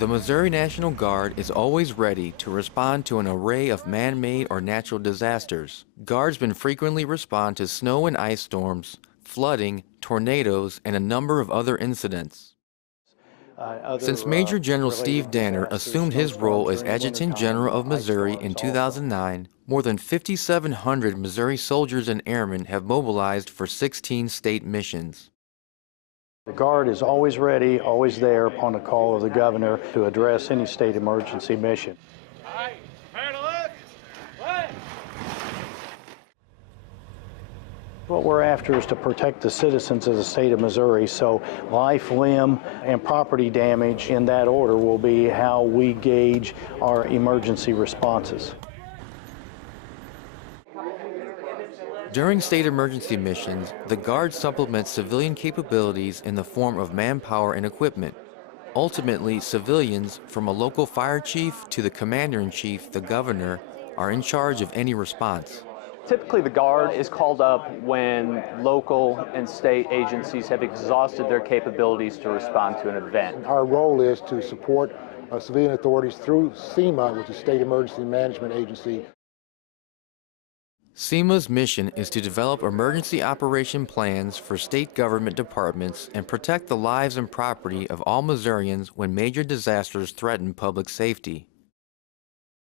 The Missouri National Guard is always ready to respond to an array of man-made or natural disasters. Guardsmen frequently respond to snow and ice storms, flooding, tornadoes, and a number of other incidents. Since Major General Steve Danner assumed his role as Adjutant General of Missouri in 2009, more than 5,700 Missouri soldiers and airmen have mobilized for 16 state missions. The Guard is always ready, always there upon the call of the governor to address any state emergency mission. What we're after is to protect the citizens of the state of Missouri, so life, limb, and property damage in that order will be how we gauge our emergency responses. During state emergency missions, the Guard supplements civilian capabilities in the form of manpower and equipment. Ultimately, civilians, from a local fire chief to the commander-in-chief, the governor, are in charge of any response. Typically, the Guard is called up when local and state agencies have exhausted their capabilities to respond to an event. Our role is to support civilian authorities through SEMA, which is State Emergency Management Agency. SEMA's mission is to develop emergency operation plans for state government departments and protect the lives and property of all Missourians when major disasters threaten public safety.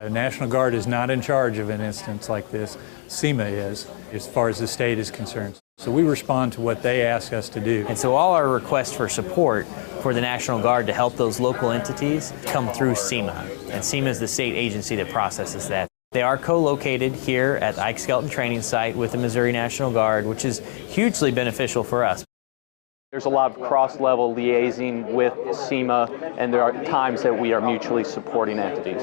The National Guard is not in charge of an instance like this. SEMA is, as far as the state is concerned. So we respond to what they ask us to do. And so all our requests for support for the National Guard to help those local entities come through SEMA. And SEMA is the state agency that processes that. They are co-located here at the Ike Skelton Training Site with the Missouri National Guard, which is hugely beneficial for us. There's a lot of cross-level liaising with SEMA, and there are times that we are mutually supporting entities.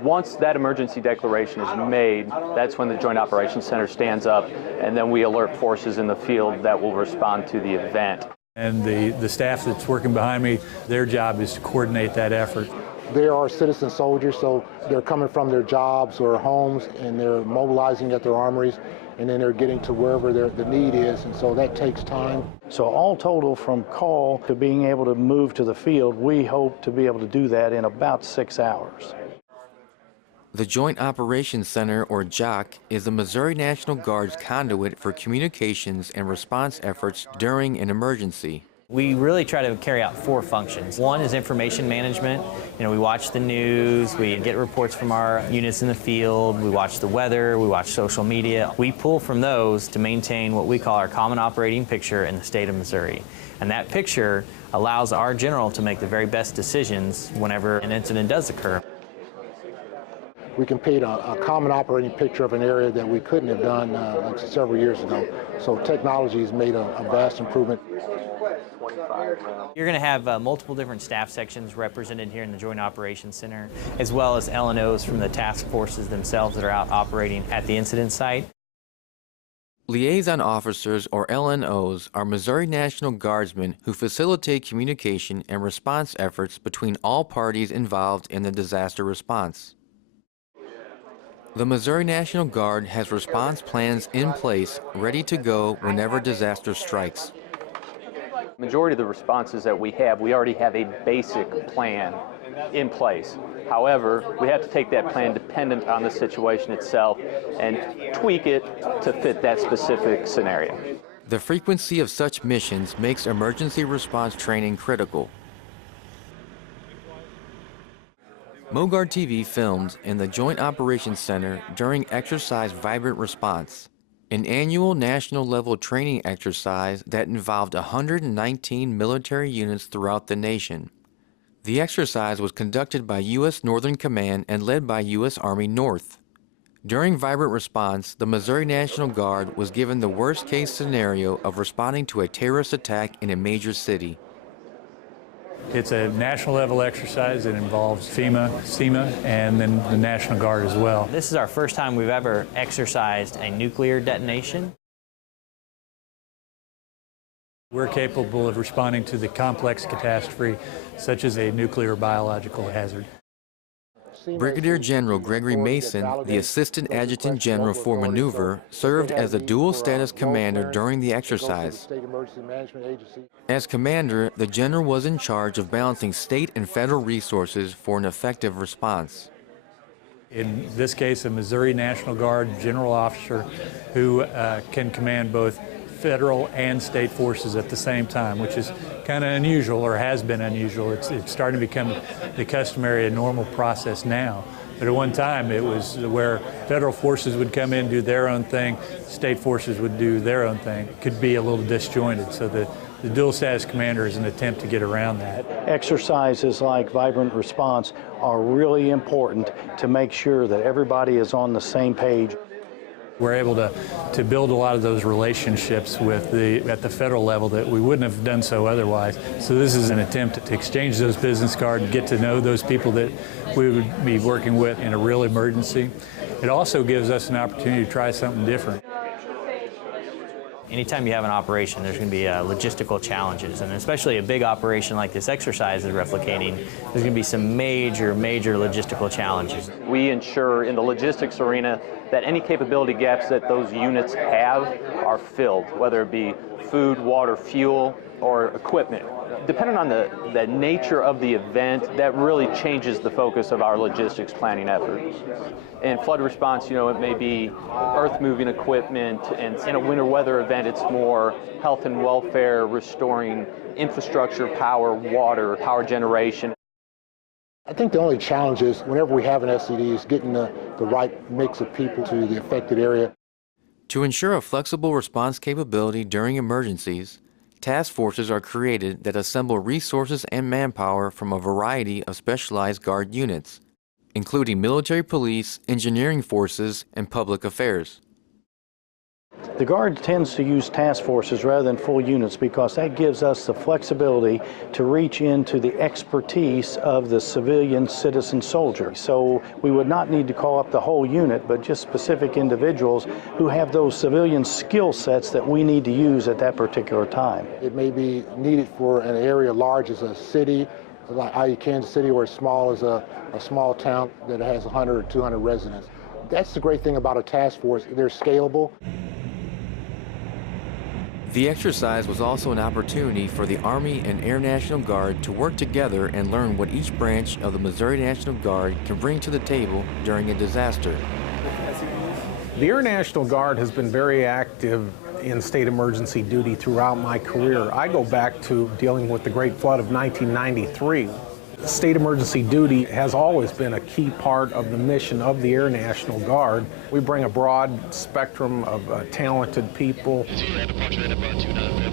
Once that emergency declaration is made, that's when the Joint Operations Center stands up, and then we alert forces in the field that will respond to the event. And the staff that's working behind me, their job is to coordinate that effort. They are citizen soldiers, so they're coming from their jobs or homes, and they're mobilizing at their armories, and then they're getting to wherever the need is, and so that takes time. So all total, from call to being able to move to the field, we hope to be able to do that in about 6 hours. The Joint Operations Center, or JOC, is the Missouri National Guard's conduit for communications and response efforts during an emergency. We really try to carry out 4 functions. One is information management. We watch the news, we get reports from our units in the field, we watch the weather, we watch social media. We pull from those to maintain what we call our common operating picture in the state of Missouri. And that picture allows our general to make the very best decisions whenever an incident does occur. We can paint a common operating picture of an area that we couldn't have done like several years ago. So technology has made a vast improvement. You're going to have multiple different staff sections represented here in the Joint Operations Center, as well as L&Os from the task forces themselves that are out operating at the incident site. Liaison officers, or LNOs, are Missouri National Guardsmen who facilitate communication and response efforts between all parties involved in the disaster response. The Missouri National Guard has response plans in place, ready to go whenever disaster strikes. Majority of the responses that we already have a basic plan in place. However, we have to take that plan dependent on the situation itself and tweak it to fit that specific scenario. The frequency of such missions makes emergency response training critical. MoGuard TV filmed in the Joint Operations Center during Exercise Vibrant Response, an annual national-level training exercise that involved 119 military units throughout the nation. The exercise was conducted by U.S. Northern Command and led by U.S. Army North. During Vibrant Response, the Missouri National Guard was given the worst-case scenario of responding to a terrorist attack in a major city. It's a national-level exercise that involves FEMA, SEMA, and then the National Guard as well. This is our first time we've ever exercised a nuclear detonation. We're capable of responding to the complex catastrophe, such as a nuclear or biological hazard. Brigadier General Gregory Mason, the Assistant Adjutant General for Maneuver, served as a dual-status commander during the exercise. As commander, the general was in charge of balancing state and federal resources for an effective response. In this case, a Missouri National Guard general officer who can command both federal and state forces at the same time, which is kind of unusual, or has been unusual. It's starting to become the customary and normal process now. But at one time, it was where federal forces would come in, do their own thing, state forces would do their own thing. It could be a little disjointed, so the dual status commander is an attempt to get around that. Exercises like Vibrant Response are really important to make sure that everybody is on the same page. We're able to build a lot of those relationships at the federal level that we wouldn't have done so otherwise. So this is an attempt to exchange those business cards and get to know those people that we would be working with in a real emergency. It also gives us an opportunity to try something different. Anytime you have an operation, there's going to be logistical challenges, and especially a big operation like this exercise is replicating, there's going to be some major logistical challenges. We ensure in the logistics arena that any capability gaps that those units have are filled, whether it be food, water, fuel, or equipment. Depending on the nature of the event, that really changes the focus of our logistics planning efforts. In flood response, it may be earth-moving equipment, and in a winter weather event, it's more health and welfare, restoring infrastructure, power, water, power generation. I think the only challenge is whenever we have an SCD is getting the right mix of people to the affected area. To ensure a flexible response capability during emergencies, task forces are created that assemble resources and manpower from a variety of specialized Guard units, including military police, engineering forces, and public affairs. The Guard tends to use task forces rather than full units because that gives us the flexibility to reach into the expertise of the civilian citizen soldier. So we would not need to call up the whole unit, but just specific individuals who have those civilian skill sets that we need to use at that particular time. It may be needed for an area large as a city, like i.e. Kansas City, or as small as a small town that has 100 or 200 residents. That's the great thing about a task force. They're scalable. The exercise was also an opportunity for the Army and Air National Guard to work together and learn what each branch of the Missouri National Guard can bring to the table during a disaster. The Air National Guard has been very active in state emergency duty throughout my career. I go back to dealing with the Great Flood of 1993. State emergency duty has always been a key part of the mission of the Air National Guard. We bring a broad spectrum of talented people.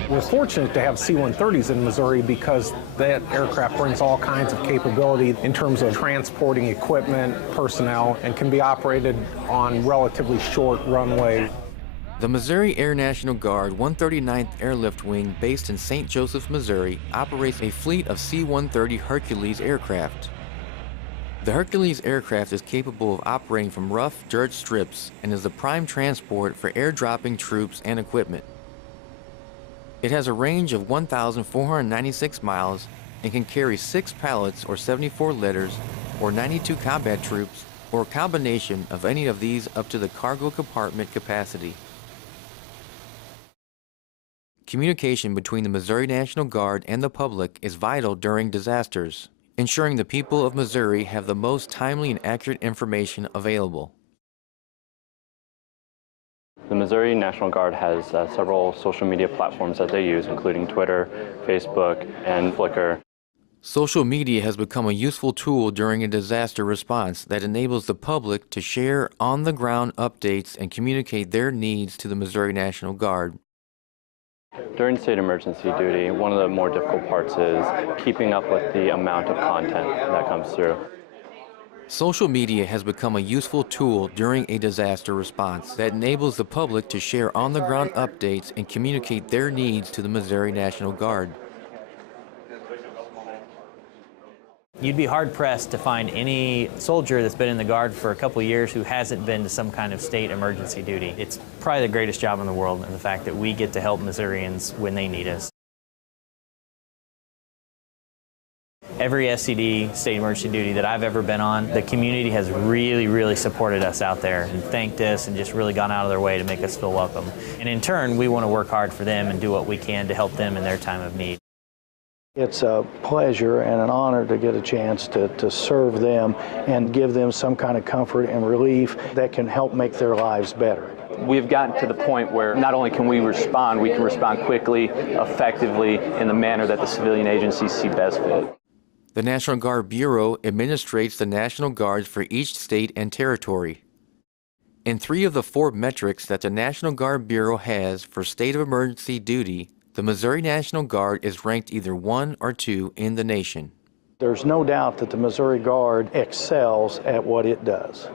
We're fortunate to have C-130s in Missouri because that aircraft brings all kinds of capability in terms of transporting equipment, personnel, and can be operated on relatively short runway. The Missouri Air National Guard 139th Airlift Wing, based in St. Joseph, Missouri, operates a fleet of C-130 Hercules aircraft. The Hercules aircraft is capable of operating from rough dirt strips and is the prime transport for airdropping troops and equipment. It has a range of 1,496 miles and can carry 6 pallets or 74 litters or 92 combat troops, or a combination of any of these up to the cargo compartment capacity. Communication between the Missouri National Guard and the public is vital during disasters, ensuring the people of Missouri have the most timely and accurate information available. The Missouri National Guard has several social media platforms that they use, including Twitter, Facebook, and Flickr. Social media has become a useful tool during a disaster response that enables the public to share on-the-ground updates and communicate their needs to the Missouri National Guard. During state emergency duty, one of the more difficult parts is keeping up with the amount of content that comes through. Social media has become a useful tool during a disaster response that enables the public to share on-the-ground updates and communicate their needs to the Missouri National Guard. You'd be hard-pressed to find any soldier that's been in the Guard for a couple of years who hasn't been to some kind of state emergency duty. It's probably the greatest job in the world, and the fact that we get to help Missourians when they need us. Every SCD, state emergency duty, that I've ever been on, the community has really supported us out there and thanked us and just really gone out of their way to make us feel welcome. And in turn, we want to work hard for them and do what we can to help them in their time of need. It's a pleasure and an honor to get a chance to serve them and give them some kind of comfort and relief that can help make their lives better. We've gotten to the point where not only can we can respond quickly, effectively, in the manner that the civilian agencies see best fit. The National Guard Bureau administrates the National Guards for each state and territory. In 3 of the 4 metrics that the National Guard Bureau has for state of emergency duty, the Missouri National Guard is ranked either 1 or 2 in the nation. There's no doubt that the Missouri Guard excels at what it does.